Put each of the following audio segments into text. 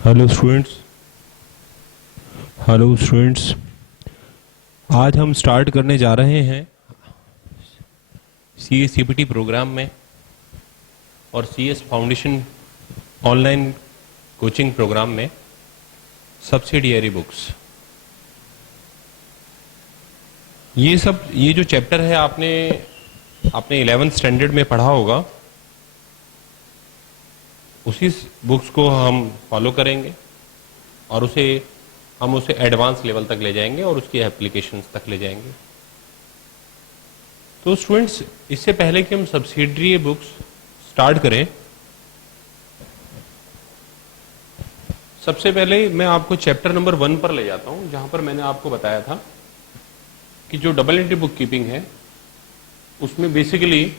Hello students. Hello students, आज हम start करने जा रहे हैं सी एस सीपीटी प्रोग्राम में और C S foundation online coaching program में सब्सिडियरी बुक्स। ये जो चैप्टर है आपने 11th स्टैंडर्ड में पढ़ा होगा, उसी बुक्स को हम फॉलो करेंगे और हम उसे एडवांस लेवल तक ले जाएंगे और उसकी एप्लीकेशंस तक ले जाएंगे। तो स्टूडेंट्स, इससे पहले कि हम सब्सिडियरी बुक्स स्टार्ट करें, सबसे पहले मैं आपको चैप्टर नंबर 1 पर ले जाता हूं, जहां पर मैंने आपको बताया था कि जो डबल एंट्री बुक कीपिंग है उसमें बेसिकली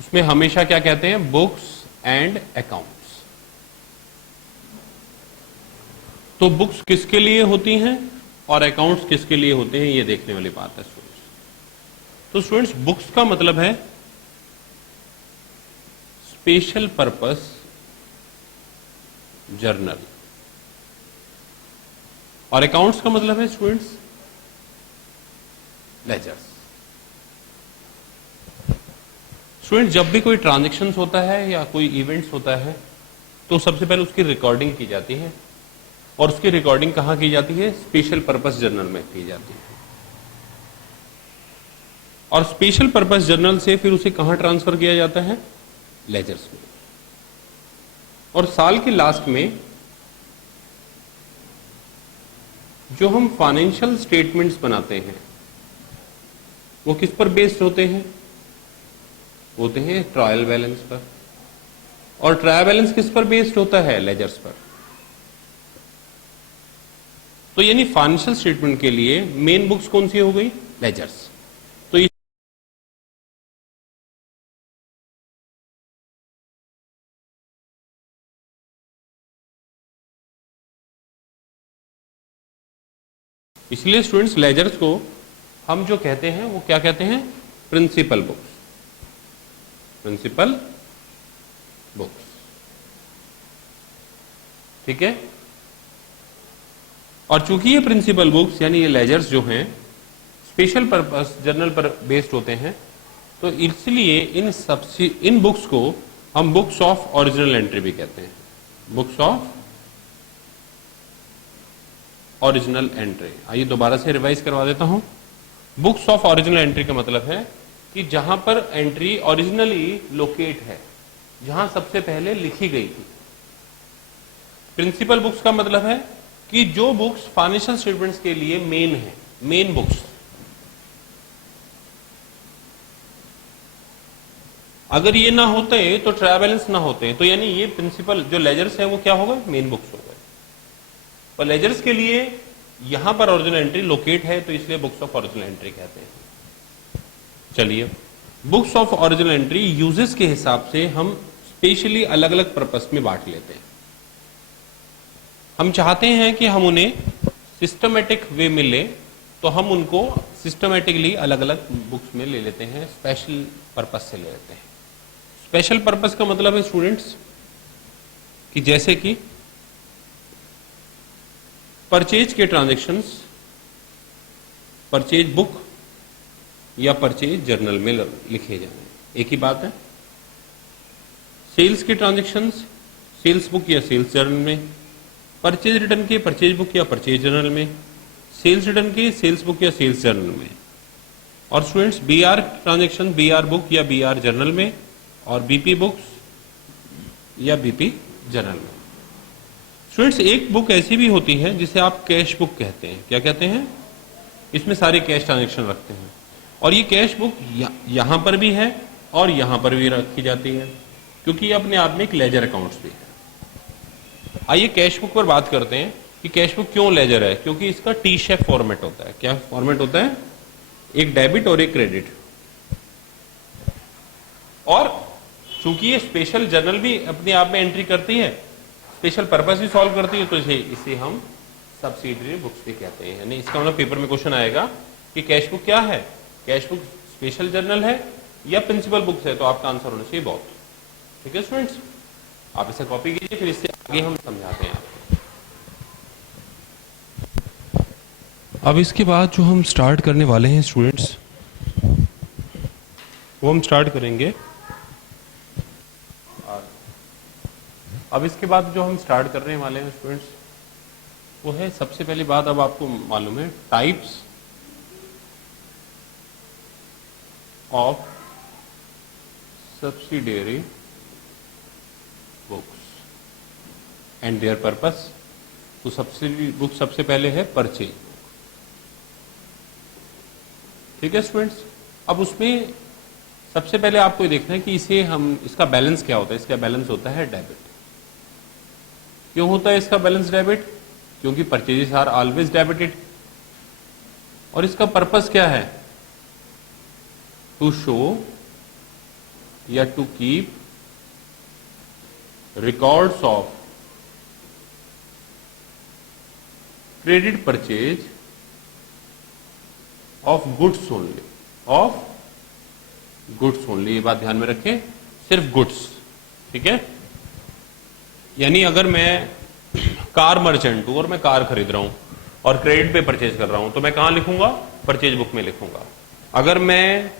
उसमें हमेशा क्या कहते हैं, बुक्स एंड अकाउंट्स। तो बुक्स किसके लिए होती हैं और अकाउंट्स किसके लिए होते हैं, ये देखने वाली बात है स्टूडेंट्स। तो स्टूडेंट्स, बुक्स का मतलब है स्पेशल पर्पस जर्नल और अकाउंट्स का मतलब है स्टूडेंट्स लेजर्स। स्टूडेंट, जब भी कोई ट्रांजैक्शंस होता है या कोई इवेंट्स होता है तो सबसे पहले उसकी रिकॉर्डिंग की जाती है और उसकी रिकॉर्डिंग कहां की जाती है, स्पेशल पर्पस जर्नल में की जाती है। और स्पेशल पर्पस जर्नल से फिर उसे कहां ट्रांसफर किया जाता है, लेजर्स में। और साल के लास्ट में जो हम फाइनेंशियल स्टेटमेंट्स बनाते हैं वो किस पर बेस्ड होते हैं ट्रायल बैलेंस पर। और ट्रायल बैलेंस किस पर बेस्ड होता है, लेजर्स पर। तो यानी फाइनेंशियल स्टेटमेंट के लिए मेन बुक्स कौन सी हो गई, लेजर्स। तो इसलिए स्टूडेंट्स, लेजर्स को हम जो कहते हैं वो क्या कहते हैं, प्रिंसिपल बुक्स। प्रिंसिपल बुक्स, ठीक है। और चूंकि ये प्रिंसिपल बुक्स यानी ये लेजर्स जो हैं स्पेशल पर्पस जर्नल पर बेस्ड होते हैं, तो इसलिए इन बुक्स को हम बुक्स ऑफ ओरिजिनल एंट्री भी कहते हैं। Books of original entry. आइए दोबारा से रिवाइज करवा देता हूं। बुक्स ऑफ ओरिजिनल एंट्री का मतलब है कि जहां पर एंट्री ओरिजिनली लोकेट है, जहां सबसे पहले लिखी गई थी। प्रिंसिपल बुक्स का मतलब है कि जो बुक्स फाइनेंशियल स्टेटमेंट्स के लिए मेन है, मेन बुक्स। अगर ये ना होते तो ट्रायल बैलेंस ना होते, तो यानी ये प्रिंसिपल जो लेजर्स है वो क्या होगा, मेन बुक्स हो गए। और लेजर्स के लिए यहां पर ओरिजिनल एंट्री लोकेट है, तो इसलिए बुक्स ऑफ ओरिजिनल एंट्री कहते हैं। चलिए, books of original entry uses के हिसाब से हम स्पेशली अलग अलग पर्पस में बांट लेते हैं। हम चाहते हैं कि हम उन्हें सिस्टमेटिक वे में ले, तो हम उनको सिस्टमेटिकली अलग अलग बुक्स में ले लेते हैं, स्पेशल पर्पस से ले लेते हैं। स्पेशल पर्पस का मतलब है स्टूडेंट्स कि जैसे कि परचेज के ट्रांजैक्शंस परचेज बुक या परचेज जर्नल में लिखे जाएं, एक ही बात है। सेल्स के ट्रांजैक्शंस सेल्स बुक या सेल्स जर्नल में, परचेज रिटर्न के परचेज बुक या परचेज जर्नल में, सेल्स रिटर्न के सेल्स बुक या सेल्स जर्नल में। और students, BR transaction BR book या बीआर जर्नल में, और बीपी बुक्स या बीपी जर्नल में। स्टूडेंट्स, एक बुक ऐसी भी होती है जिसे आप कैश बुक कहते हैं। क्या कहते हैं, इसमें सारे कैश ट्रांजैक्शन रखते हैं। और ये कैश बुक यहां पर भी है और यहां पर भी रखी जाती है, क्योंकि ये अपने आप में एक लेजर अकाउंट्स भी है। आइए कैश बुक पर बात करते हैं कि कैश बुक क्यों लेजर है, क्योंकि इसका टी शेप फॉर्मेट होता है। क्या फॉर्मेट होता है, एक डेबिट और एक क्रेडिट। और चूंकि ये स्पेशल जर्नल भी अपने आप में एंट्री करती है, स्पेशल पर्पस भी सॉल्व करती है, तो इसे हम सब्सिडियरी बुक्स भी कहते हैं। यानी इसका मतलब पेपर में क्वेश्चन आएगा कि कैश बुक क्या है, कैश बुक स्पेशल जर्नल है या प्रिंसिपल बुक्स है, तो आपका आंसर होना चाहिए बहुत। ठीक है स्टूडेंट्स, आप इसे कॉपी कीजिए, फिर इससे आगे हम समझाते हैं आपको। अब इसके बाद जो हम स्टार्ट करने वाले हैं स्टूडेंट्स, वो हम स्टार्ट करेंगे। अब इसके बाद जो हम स्टार्ट करने वाले हैं स्टूडेंट्स, वो है सबसे पहली बात, अब आपको मालूम है types of subsidiary books and there purpose. तो सब्सिडी बुक सबसे पहले है परचेज बुक, ठीक है स्टूडेंट्स। अब उसमें सबसे पहले आपको ये देखना है कि इसे हम, इसका बैलेंस क्या होता है। इसका बैलेंस होता है डेबिट। क्यों होता है इसका बैलेंस डेबिट? क्योंकि परचेजेस आर ऑलवेज डेबिटेड। और इसका पर्पस क्या है? टू शो या to keep records of credit purchase of goods only, of goods only. ये बात ध्यान में रखें, सिर्फ गुड्स, ठीक है। यानी अगर मैं कार मर्चेंट हूं और मैं कार खरीद रहा हूं और क्रेडिट पे परचेज कर रहा हूं, तो मैं कहां लिखूंगा? परचेज बुक में लिखूंगा। अगर मैं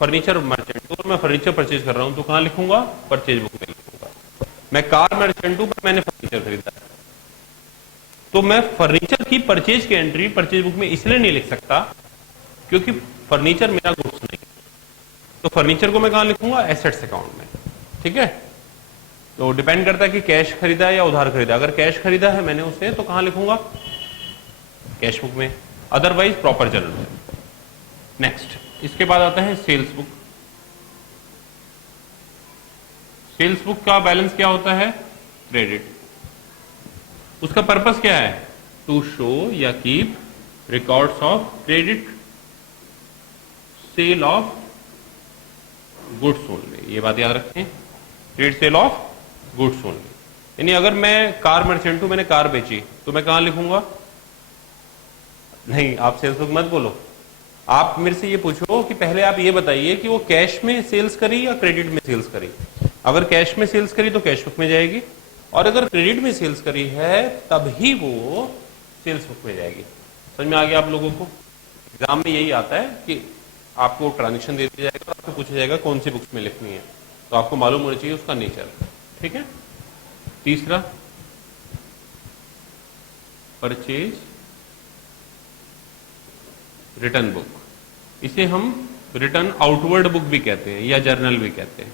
फर्नीचर मर्चेंट हूं और मैं फर्नीचर परचेज कर रहा हूं, तो कहां लिखूंगा? परचेज बुक में लिखूंगा। मैं कार मर्चेंट हूं पर मैंने फर्नीचर खरीदा है, तो मैं फर्नीचर की परचेज की एंट्री परचेज बुक में इसलिए नहीं लिख सकता क्योंकि फर्नीचर मेरा गुड्स नहीं। तो फर्नीचर को मैं कहां लिखूंगा? एसेट्स अकाउंट में, ठीक है। तो डिपेंड करता है कि कैश खरीदा है या उधार खरीदा। अगर कैश खरीदा है मैंने उसे, तो कहां लिखूंगा? कैश बुक में, अदरवाइज प्रॉपर जर्नल में। नेक्स्ट, इसके बाद आता है सेल्स बुक। सेल्स बुक का बैलेंस क्या होता है? क्रेडिट। उसका पर्पस क्या है? टू शो या keep records of credit sale of goods only. ये बात याद रखें, credit sale of goods only. यानी अगर मैं कार मर्चेंट हूं, मैंने कार बेची, तो मैं कहां लिखूंगा? नहीं, आप सेल्स बुक मत बोलो। आप मेरे से ये पूछो कि पहले आप ये बताइए कि वो कैश में सेल्स करी या क्रेडिट में सेल्स करी। अगर कैश में सेल्स करी तो कैश बुक में जाएगी, और अगर क्रेडिट में सेल्स करी है तभी वो सेल्स बुक में जाएगी। समझ में आ गया आप लोगों को? एग्जाम में यही आता है कि आपको ट्रांजेक्शन दे दिया जाएगा और आपको पूछा जाएगा कौन सी बुक्स में लिखनी है, तो आपको मालूम होना चाहिए उसका नेचर, ठीक है। तीसरा, परचेज रिटर्न बुक। इसे हम रिटर्न आउटवर्ड बुक भी कहते हैं या जर्नल भी कहते हैं,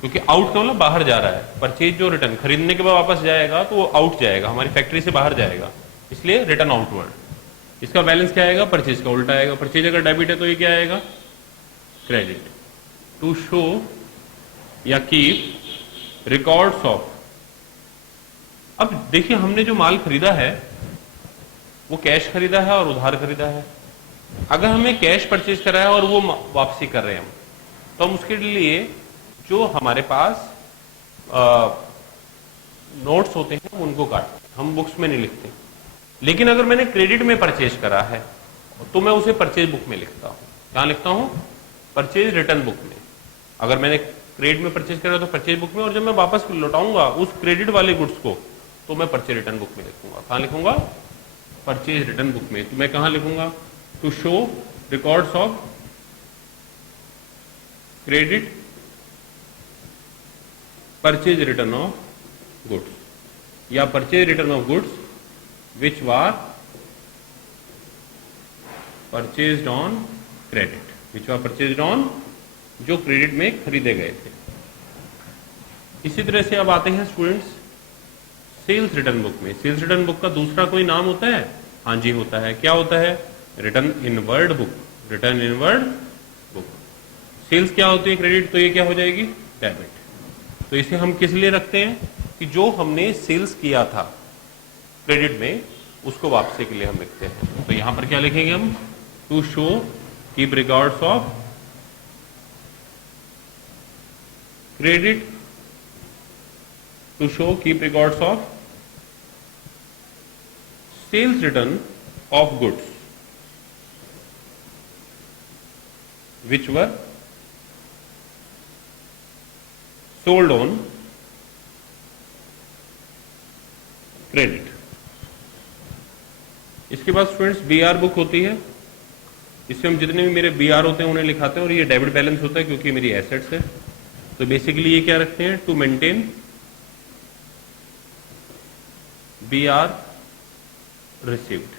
क्योंकि आउट का मतलब बाहर जा रहा है। परचेज जो रिटर्न खरीदने के बाद वापस जाएगा तो वो आउट जाएगा, हमारी फैक्ट्री से बाहर जाएगा, इसलिए रिटर्न आउटवर्ड। इसका बैलेंस क्या आएगा? परचेज का उल्टा आएगा। परचेज अगर डेबिट है तो ये क्या आएगा? क्रेडिट। टू शो या कीप रिकॉर्ड्स ऑफ। अब देखिए, हमने जो माल खरीदा है वो कैश खरीदा है और उधार खरीदा है। अगर हमें कैश परचेज करा है और वो वापसी कर रहे हैं हम, तो हम उसके लिए जो हमारे पास नोट्स होते हैं उनको काटते हैं, हम बुक्स में नहीं लिखते। लेकिन अगर मैंने क्रेडिट में परचेज करा है तो मैं उसे परचेज बुक में लिखता हूं। कहां लिखता हूं? परचेज रिटर्न बुक में। अगर मैंने क्रेडिट में परचेज करा तो परचेज बुक में, और जब मैं वापस लौटाऊंगा उस क्रेडिट वाले गुड्स को तो मैं परचेज रिटर्न बुक में लिखूंगा। कहां लिखूंगा? परचेज रिटर्न बुक में। तो मैं कहां लिखूंगा? To show records of credit purchase return of goods, या purchase return of goods which were purchased on credit, which were purchased on, जो क्रेडिट में खरीदे गए थे। इसी तरह से अब आते हैं स्टूडेंट्स सेल्स रिटर्न बुक में। सेल्स रिटर्न बुक का दूसरा कोई नाम होता है? हाँ जी होता है। क्या होता है? Return inward book. Return inward book. Sales क्या होती है? क्रेडिट, तो ये क्या हो जाएगी? डेबिट। तो इसे हम किस लिए रखते हैं? कि जो हमने सेल्स किया था क्रेडिट में उसको वापसी के लिए हम लिखते हैं। तो यहां पर क्या लिखेंगे हम? To show keep records of credit, to show keep records of sales return of goods which were sold on credit. इसके बाद स्टूडेंट्स बी आर बुक होती है, इसमें हम जितने भी मेरे बी आर होते हैं उन्हें लिखाते हैं, और ये डेबिट बैलेंस होता है क्योंकि मेरी एसेट्स है। तो बेसिकली ये क्या रखते हैं, to maintain B R received.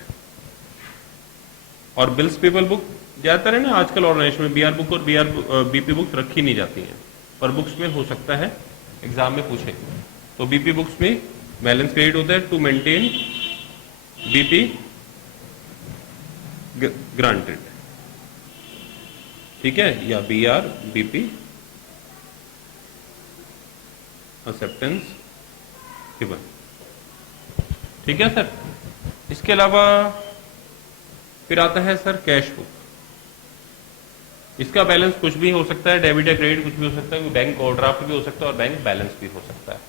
और बिल्स पेबल बुक ज्यादातर है ना आजकल ऑर्गेनाइजेशन में बी आर बुक और बीपी बुक रखी नहीं जाती हैं, पर बुक्स में हो सकता है एग्जाम में पूछे। तो बीपी बुक्स में बैलेंस क्रेडिट होता है टू मेंटेन बीपी ग्रांटेड, ठीक है, या B R BP acceptance given, ठीक है सर। इसके अलावा फिर आता है सर कैश बुक। इसका बैलेंस कुछ भी हो सकता है, डेबिट या क्रेडिट कुछ भी हो सकता है, बैंक ओवरड्राफ्ट भी हो सकता है और बैंक बैलेंस भी हो सकता है,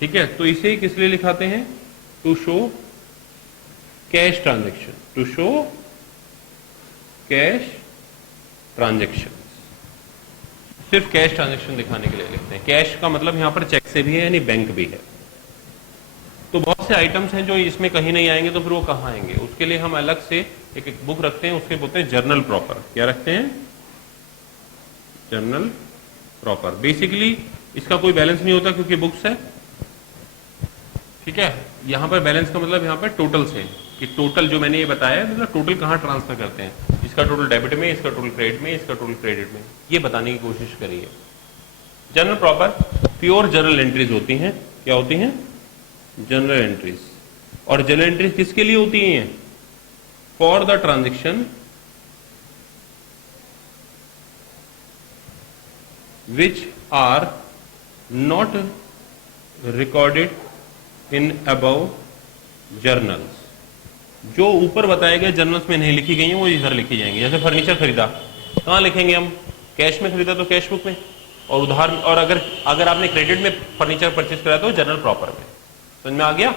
ठीक है। तो इसे किस लिए लिखाते हैं, to show cash transaction, to show cash transaction, सिर्फ कैश ट्रांजेक्शन दिखाने के लिए लिखते हैं। कैश का मतलब यहां पर चेक से भी है यानी बैंक भी है। तो बहुत से आइटम्स हैं जो इसमें कहीं नहीं आएंगे, तो फिर वो कहाँ आएंगे, उसके लिए हम अलग से एक बुक रखते हैं, उसके बोलते हैं जर्नल प्रॉपर। क्या रखते हैं, जर्नल प्रॉपर। बेसिकली इसका कोई बैलेंस नहीं होता क्योंकि बुक्स है, ठीक है। यहां पर बैलेंस का मतलब यहां पर टोटल से, कि टोटल जो मैंने ये बताया मतलब टोटल कहाँ ट्रांसफर करते हैं, इसका टोटल डेबिट में, इसका टोटल क्रेडिट में, इसका टोटल क्रेडिट में, ये बताने की कोशिश करिए। Journal proper pure journal entries होती हैं। क्या होती हैं, जनरल एंट्रीज। और जनरल एंट्रीज किसके लिए होती हैं, for the transaction which are not recorded in above journals. जो ऊपर बताए गए जर्नल्स में नहीं लिखी गई हैं वो इधर लिखी जाएंगी। जैसे फर्नीचर खरीदा, कहां लिखेंगे हम, कैश में खरीदा तो कैश बुक में, और उधार, और अगर आपने क्रेडिट में फर्नीचर परचेज कराया तो जनरल प्रॉपर में। समझ में आ गया।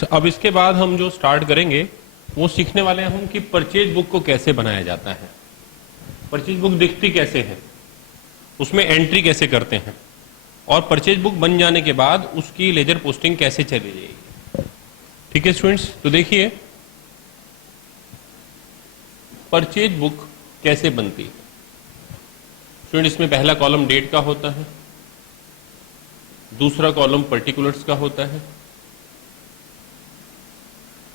तो अब इसके बाद हम जो स्टार्ट करेंगे वो सीखने वाले हैं हम कि परचेज बुक को कैसे बनाया जाता है, परचेज बुक दिखती कैसे है, उसमें एंट्री कैसे करते हैं, और परचेज बुक बन जाने के बाद उसकी लेजर पोस्टिंग कैसे चली जाएगी। ठीक है स्टूडेंट्स, तो देखिए परचेज बुक कैसे बनती है। स्टूडेंट इसमें पहला कॉलम डेट का होता है, दूसरा कॉलम पर्टिकुलर्स का होता है,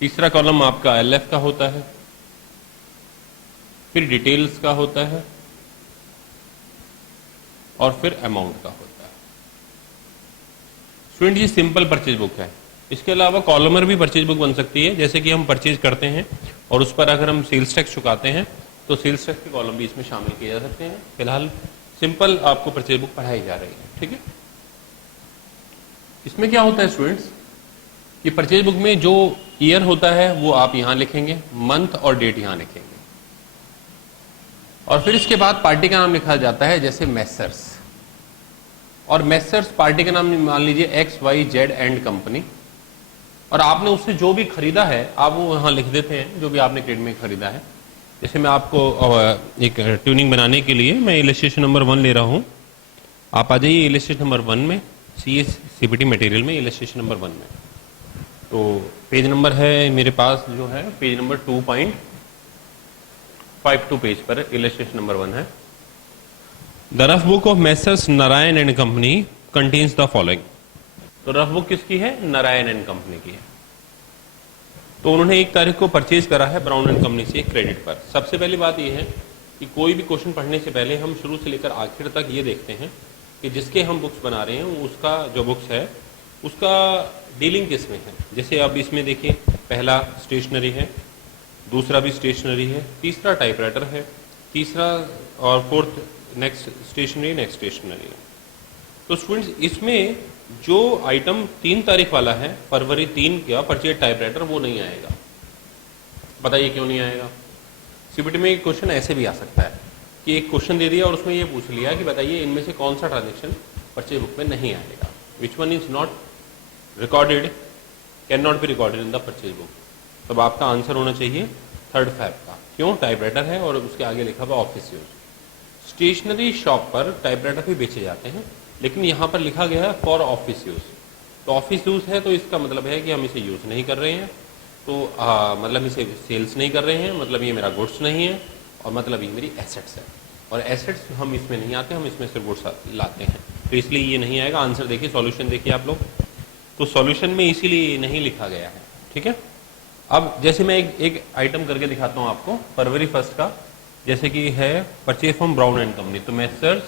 तीसरा कॉलम आपका एलएफ का होता है, फिर डिटेल्स का होता है और फिर अमाउंट का होता है। स्टूडेंट ये सिंपल परचेज बुक है। इसके अलावा कॉलमर भी परचेज बुक बन सकती है, जैसे कि हम परचेज करते हैं और उस पर अगर हम सेल्स टैक्स चुकाते हैं तो सेल्स टैक्स के कॉलम भी इसमें शामिल किए जा सकते हैं। फिलहाल सिंपल आपको परचेज बुक पढ़ाई जा रही है, ठीक है। इसमें क्या होता है स्टूडेंट्स कि परचेज बुक में जो ईयर होता है वो आप यहां लिखेंगे, मंथ और डेट यहां लिखेंगे, और फिर इसके बाद पार्टी का नाम लिखा जाता है, जैसे मेसर्स, और मेसर्स पार्टी का नाम मान लीजिए X Y Z and company, और आपने उससे जो भी खरीदा है आप वो यहां लिख देते हैं, जो भी आपने क्रेडिट में खरीदा है। जैसे मैं आपको एक ट्यूनिंग बनाने के लिए मैं इलस्ट्रेशन नंबर 1 ले रहा हूं, आप आ जाइए इलस्ट्रेशन नंबर 1 में, CPT मटेरियल में इलस्ट्रेशन नंबर 1 में। तो पेज नंबर है मेरे पास जो है पेज नंबर 2.52 पेज पर इलस्ट्रेशन नंबर 1 है। The rough book of messrs Narayan and company contains the following. तो रफ बुक किसकी है, नारायण एंड कंपनी की है। तो उन्होंने 1 तारीख को परचेज करा है ब्राउन एंड कंपनी से क्रेडिट पर। सबसे पहली बात यह है कि कोई भी क्वेश्चन पढ़ने से पहले हम शुरू से लेकर आखिर तक ये देखते हैं कि जिसके हम बुक्स बना रहे हैं उसका जो बुक्स है उसका डीलिंग किस में है। जैसे अब इसमें देखिए पहला स्टेशनरी है, दूसरा भी स्टेशनरी है, तीसरा टाइपराइटर है, तीसरा और फोर्थ नेक्स्ट स्टेशनरी है। तो स्टूडेंट्स इसमें जो आइटम 3 तारीख वाला है फरवरी 3 का परचेज टाइपराइटर वो नहीं आएगा। बताइए क्यों नहीं आएगा। सीपीटी में एक क्वेश्चन ऐसे भी आ सकता है कि एक क्वेश्चन दे दिया और उसमें ये पूछ लिया कि बताइए इनमें से कौन सा ट्रांजेक्शन परचेज बुक में नहीं आएगा, which one is not recorded can not be recorded in the purchase book. तब आपका आंसर होना चाहिए 3rd Feb का। क्यों? टाइपराइटर है और उसके आगे लिखा हुआ ऑफिस यूज। स्टेशनरी शॉप पर टाइपराइटर भी बेचे जाते हैं, लेकिन यहाँ पर लिखा गया है फॉर ऑफिस यूज। तो ऑफिस यूज है तो इसका मतलब है कि हम इसे यूज नहीं कर रहे हैं, तो मतलब इसे सेल्स नहीं कर रहे हैं, मतलब ये मेरा गुड्स नहीं है, और मतलब ये मेरी एसेट्स है। और एसेट्स हम इसमें नहीं आते, हम इसमें सिर्फ गुड्स लाते हैं, तो इसलिए ये नहीं आएगा। आंसर देखिए, सॉल्यूशन देखिए आप लोग, तो सॉल्यूशन में इसीलिए नहीं लिखा गया है। ठीक है, अब जैसे मैं एक आइटम करके दिखाता हूँ आपको फरवरी 1 का, जैसे कि है purchase from brown and company, तो मेसर्स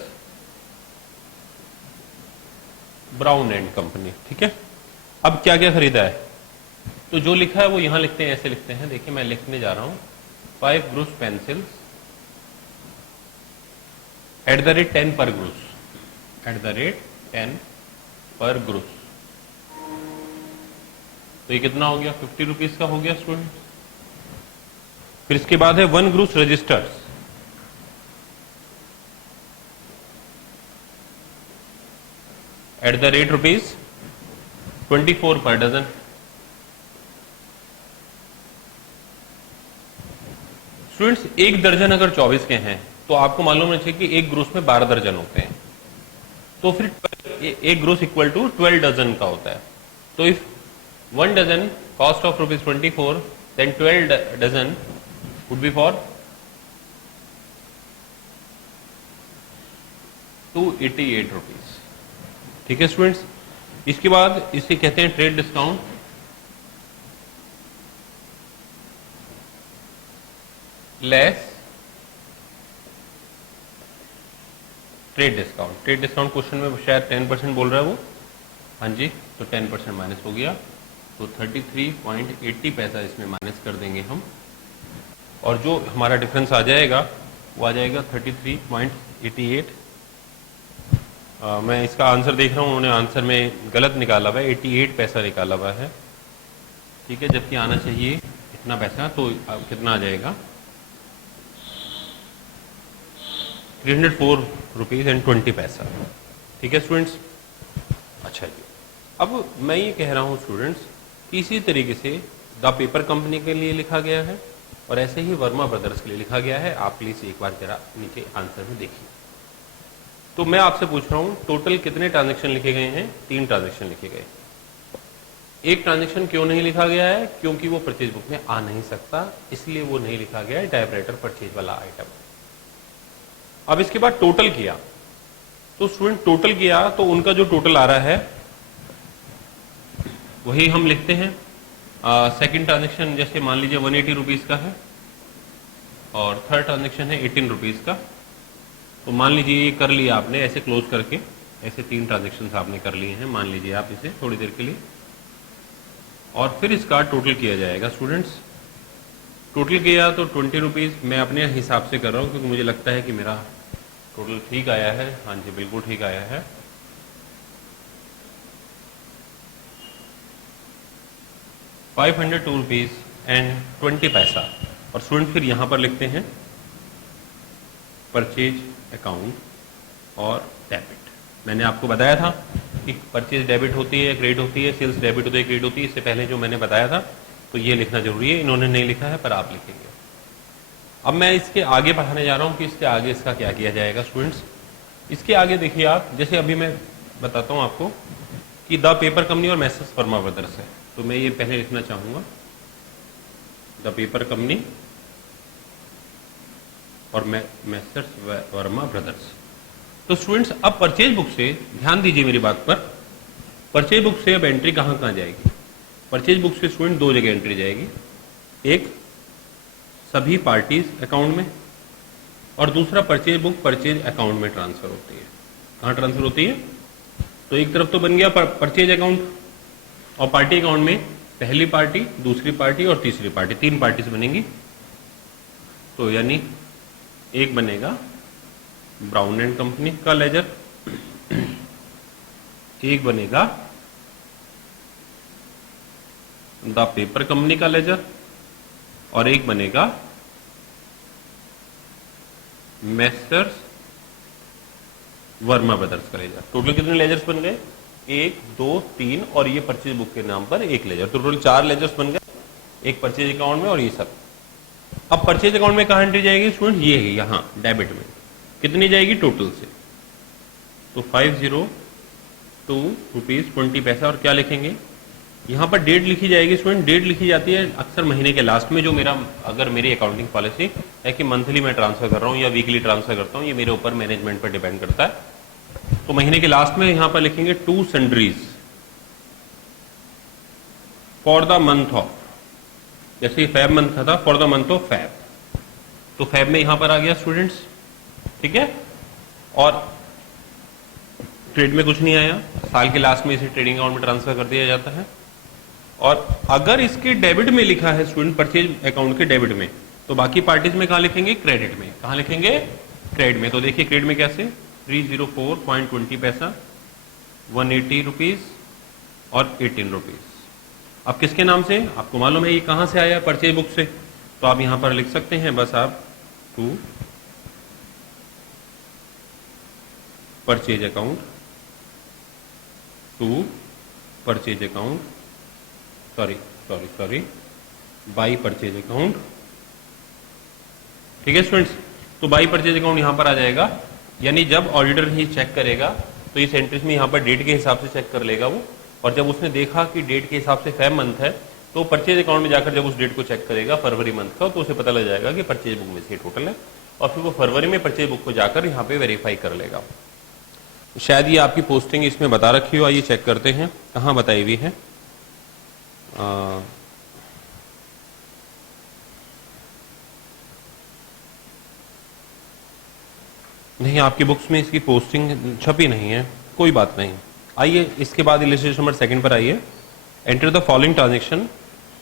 ब्राउन एंड कंपनी। ठीक है, अब क्या क्या खरीदा है, तो जो लिखा है वो यहां लिखते हैं, ऐसे लिखते हैं। देखिए मैं लिखने जा रहा हूं 5 gross pencils eight the rate 10 पर ग्रूस, एट द रेट 10 पर ग्रूस। तो ये कितना हो गया? 50 रुपीज का हो गया स्टूडेंट। फिर इसके बाद है 1 gross registers at the rate rupees 24 per dozen. Students, एक दर्जन अगर 24 के हैं तो आपको मालूम होना चाहिए कि एक ग्रूस में 12 दर्जन होते हैं, तो फिर एक ग्रूस इक्वल टू 12 डजन का होता है। तो if 1 dozen cost of rupees 24, then 12 dozen would be for 288 rupees. ठीक है स्टूडेंट्स, इसके बाद इसे कहते हैं trade discount. Less trade discount. Trade discount question में शायद 10% बोल रहा है वो, हाँ जी, तो 10% माइनस हो गया, तो 33.80 पैसा इसमें माइनस कर देंगे हम, और जो हमारा डिफरेंस आ जाएगा वो आ जाएगा 33.88। मैं इसका आंसर देख रहा हूँ, उन्होंने आंसर में गलत निकाला हुआ है, 88 पैसा निकाला हुआ है। ठीक है, जबकि आना चाहिए इतना पैसा, तो कितना आ जाएगा? 304 रुपीज एंड 20 पैसा। ठीक है स्टूडेंट्स, अच्छा जी, अब मैं ये कह रहा हूँ स्टूडेंट्स कि इसी तरीके से द पेपर कंपनी के लिए लिखा गया है और ऐसे ही वर्मा ब्रदर्स के लिए लिखा गया है। आप प्लीज एक बार जरा नीचे आंसर में देखिए। तो मैं आपसे पूछ रहा हूँ टोटल कितने ट्रांजेक्शन लिखे गए हैं? 3 ट्रांजेक्शन लिखे गए। एक ट्रांजेक्शन क्यों नहीं लिखा गया है? क्योंकि वो परचेज बुक में आ नहीं सकता, इसलिए वो नहीं लिखा गया है, टाइपराइटर परचेज वाला आइटम। अब इसके बाद टोटल किया, तो स्टूडेंट टोटल किया तो उनका जो टोटल आ रहा है वही हम लिखते हैं। सेकंड ट्रांजेक्शन जैसे मान लीजिए 180 रुपीज का है और थर्ड ट्रांजेक्शन है 18 रुपीज का, तो मान लीजिए ये कर लिया आपने ऐसे क्लोज करके, ऐसे 3 ट्रांजेक्शन आपने कर लिए हैं, मान लीजिए आप इसे थोड़ी देर के लिए, और फिर इसका टोटल किया जाएगा। स्टूडेंट्स टोटल किया तो 20 रुपीज मैं अपने हिसाब से कर रहा हूँ क्योंकि मुझे लगता है कि मेरा टोटल ठीक आया है। हाँ जी, बिल्कुल ठीक आया है। ₹502.20 और स्टूडेंट फिर यहां पर लिखते हैं परचेज अकाउंट और डेबिट। मैंने आपको बताया था कि परचेज डेबिट होती है, क्रेडिट होती है, सेल्स डेबिट होती है, क्रेडिट होती है, इससे पहले जो मैंने बताया था, तो ये लिखना जरूरी है। इन्होंने नहीं लिखा है पर आप लिखेंगे। अब मैं इसके आगे पढ़ाने जा रहा हूं कि इसके आगे इसका क्या किया जाएगा। स्टूडेंट्स इसके आगे देखिए आप, जैसे अभी मैं बताता हूं आपको कि द पेपर कंपनी और मेसर्स वर्मा ब्रदर्स है, तो मैं ये पहले लिखना चाहूंगा द पेपर कंपनी और मेसर्स वर्मा ब्रदर्स। तो स्टूडेंट्स अब परचेज बुक से ध्यान दीजिए मेरी बात पर, परचेज बुक से अब एंट्री कहां कहां जाएगी? परचेज बुक से स्टूडेंट 2 जगह एंट्री जाएगी, एक सभी पार्टीज अकाउंट में और दूसरा परचेज बुक परचेज अकाउंट में ट्रांसफर होती है। कहां ट्रांसफर होती है? तो एक तरफ तो बन गया परचेज अकाउंट और पार्टी अकाउंट में पहली पार्टी, दूसरी पार्टी और तीसरी पार्टी, 3 पार्टीज बनेंगी। तो यानी एक बनेगा ब्राउन एंड कंपनी का लेजर, एक बनेगा द पेपर कंपनी का लेजर और एक बनेगा मेसर्स वर्मा ब्रदर्स का लेजर। टोटल कितने लेजर्स बन गए? 1 2 3 और ये परचेज बुक के नाम पर एक लेजर, तो टोटल 4 लेजर्स बन गए एक परचेज अकाउंट में और ये सब। अब परचेज अकाउंट में कहाँ एंट्री जाएगी स्टूडेंट, ये है यहाँ डेबिट में, कितनी जाएगी टोटल से, तो 502 रुपीज 20 पैसा। और क्या लिखेंगे यहाँ पर, डेट लिखी जाएगी स्टूडेंट, डेट लिखी जाती है अक्सर महीने के लास्ट में, जो मेरा अगर मेरी अकाउंटिंग पॉलिसी है कि मंथली मैं ट्रांसफर कर रहा हूँ या वीकली ट्रांसफर करता हूँ, ये मेरे ऊपर मैनेजमेंट पर डिपेंड करता है। तो महीने के लास्ट में यहाँ पर लिखेंगे to sundries for the month of, जैसे फैब मंथ था for the month of Feb, तो फैब में यहां पर आ गया स्टूडेंट्स, ठीक है। और ट्रेड में कुछ नहीं आया, साल के लास्ट में इसे ट्रेडिंग अकाउंट में ट्रांसफर कर दिया जाता है। और अगर इसके डेबिट में लिखा है स्टूडेंट, परचेज अकाउंट के डेबिट में, तो बाकी पार्टीज में कहां लिखेंगे, क्रेडिट में। कहां लिखेंगे, क्रेडिट में। तो देखिए क्रेडिट में कैसे, 304.20 पैसा, 180 रुपीज और 18 रुपीज। अब किसके नाम से, आपको मालूम है ये कहां से आया, परचेज बुक से, तो आप यहां पर लिख सकते हैं बस आप to purchase account, to purchase account, sorry by purchase account, ठीक है स्टूडेंट्स। तो बाई परचेज अकाउंट यहां पर आ जाएगा, यानी जब ऑडिटर ही चेक करेगा तो इस एंट्रीज में यहां पर डेट के हिसाब से चेक कर लेगा वो, और जब उसने देखा कि डेट के हिसाब से फैब मंथ है, तो परचेज अकाउंट में जाकर जब उस डेट को चेक करेगा फरवरी मंथ का, तो उसे पता लग जाएगा कि परचेज बुक में से टोटल है, और फिर वो फरवरी में परचेज बुक को जाकर यहाँ पे वेरीफाई कर लेगा। शायद ये आपकी पोस्टिंग इसमें बता रखी हो, आइए चेक करते हैं कहाँ बताई हुई है। नहीं, आपकी बुक्स में इसकी पोस्टिंग छपी नहीं है, कोई बात नहीं। आइए इसके बाद इलस्ट्रेशन नंबर 2 पर आइए। Enter the following transaction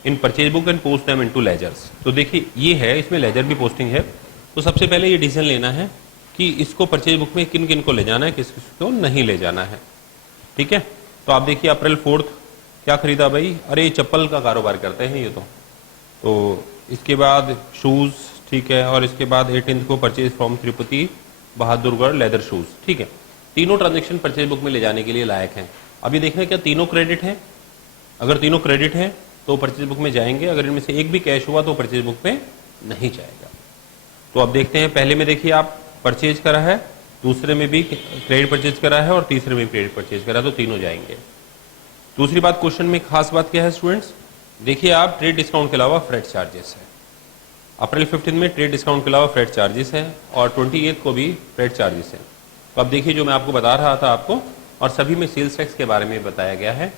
in purchase book and post them into ledgers. तो देखिए ये है, इसमें लेजर भी पोस्टिंग है। तो सबसे पहले ये डिसीजन लेना है कि इसको परचेज बुक में किन किन को ले जाना है, किस किस को नहीं ले जाना है, ठीक है। तो आप देखिए अप्रैल 4 क्या खरीदा भाई, अरे चप्पल का कारोबार करते हैं ये तो इसके बाद शूज, ठीक है, और इसके बाद 18 को purchase from Tirupati Bahadurgarh leather shoes, ठीक है। तीनों ट्रांजेक्शन परचेज बुक में ले जाने के लिए लायक हैं। अब ये देखना क्या तीनों क्रेडिट हैं, अगर तीनों क्रेडिट हैं तो परचेज बुक में जाएंगे, अगर इनमें से एक भी कैश हुआ तो परचेज बुक में नहीं जाएगा। तो अब देखते हैं, पहले में देखिए आप परचेज करा है, दूसरे में भी क्रेडिट परचेज करा है और तीसरे में क्रेडिट परचेज करा, तो तीनों जाएंगे। दूसरी बात, क्वेश्चन में खास बात क्या है स्टूडेंट्स, देखिए आप ट्रेड डिस्काउंट के अलावा फ्रेट चार्जेस है। अप्रैल 15 में ट्रेड डिस्काउंट के अलावा फ्रेट चार्जेस है और 28 को भी फ्रेट चार्जेस है। तो अब देखिए जो मैं आपको बता रहा था आपको, और सभी में सेल्स टैक्स के बारे में बताया गया है।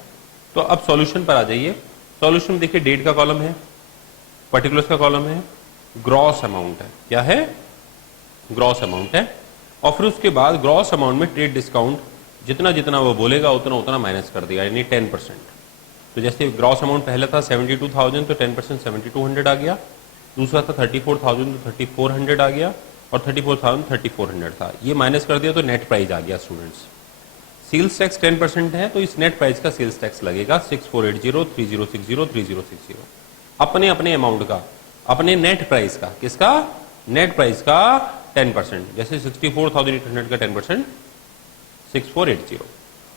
तो अब सॉल्यूशन पर आ जाइए। सॉल्यूशन देखिए, डेट का कॉलम है, पर्टिकुलर्स का कॉलम है, ग्रॉस अमाउंट है, क्या है, ग्रॉस अमाउंट है, और फिर उसके बाद ग्रॉस अमाउंट में ट्रेड डिस्काउंट जितना जितना वो बोलेगा उतना उतना माइनस कर दिया, यानी 10%। तो जैसे ग्रॉस अमाउंट पहले था 72,000 तो 10% 7200 आ गया, दूसरा था 34,000 तो 3400 आ गया, और 34,000 3400 था, ये माइनस कर दिया तो नेट प्राइस आ गया स्टूडेंट्स। सेल्स टैक्स 10% है तो इस नेट प्राइस का सेल्स टैक्स लगेगा 6480 3060 3060, अपने अपने अमाउंट का, अपने नेट प्राइस का, किसका, नेट प्राइस का 10%, जैसे 64,800 का 10% 6480,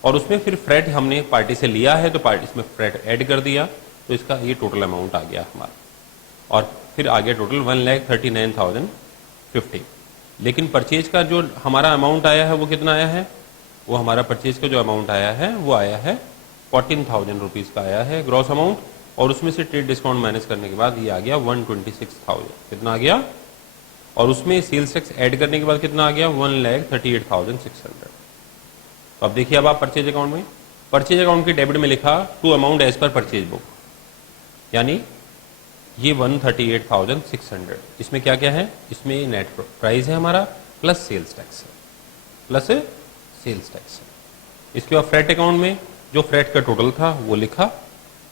और उसमें फिर फ्रेट हमने पार्टी से लिया है तो पार्टी इसमें फ्रेट ऐड कर दिया, तो इसका ये टोटल अमाउंट आ गया हमारा, और फिर आ गया टोटल 1,39,050। लेकिन परचेज का जो हमारा अमाउंट आया है वो कितना आया है, वो हमारा परचेज का जो अमाउंट आया है वो आया है 14,000 रुपीज़ का आया है ग्रॉस अमाउंट, और उसमें से ट्रेड डिस्काउंट माइनस करने के बाद ये आ गया 126,000, कितना आ गया, और उसमें सेल्स टैक्स ऐड करने के बाद कितना आ गया 1,38,600। तो अब देखिए, अब आप परचेज अकाउंट में, परचेज अकाउंट के डेबिट में लिखा to amount as per purchase book, यानी ये 138,600, इसमें क्या क्या है, इसमें नेट प्राइस है हमारा प्लस सेल्स टैक्स है, प्लस सेल्स टैक्स है। इसके बाद फ्रेट अकाउंट में जो फ्रेट का टोटल था वो लिखा,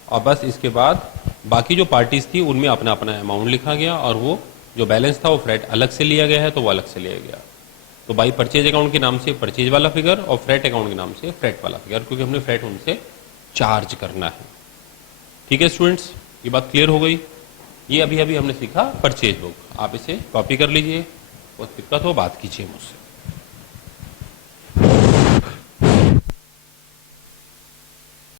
और बस इसके बाद बाकी जो पार्टीज थी उनमें अपना अपना अमाउंट लिखा गया, और वो जो बैलेंस था वो फ्रेट अलग से लिया गया है तो वो अलग से लिया गया। तो बाई परचेज अकाउंट के नाम से परचेज वाला फिगर और फ्रेट अकाउंट के नाम से फ्रेट वाला फिगर, क्योंकि हमने फ्रेट उनसे चार्ज करना है। ठीक है स्टूडेंट्स, ये बात क्लियर हो गई। ये अभी अभी हमने सीखा परचेज बुक, आप इसे कॉपी कर लीजिए, बहुत दिक्कत हो बात कीजिए मुझसे।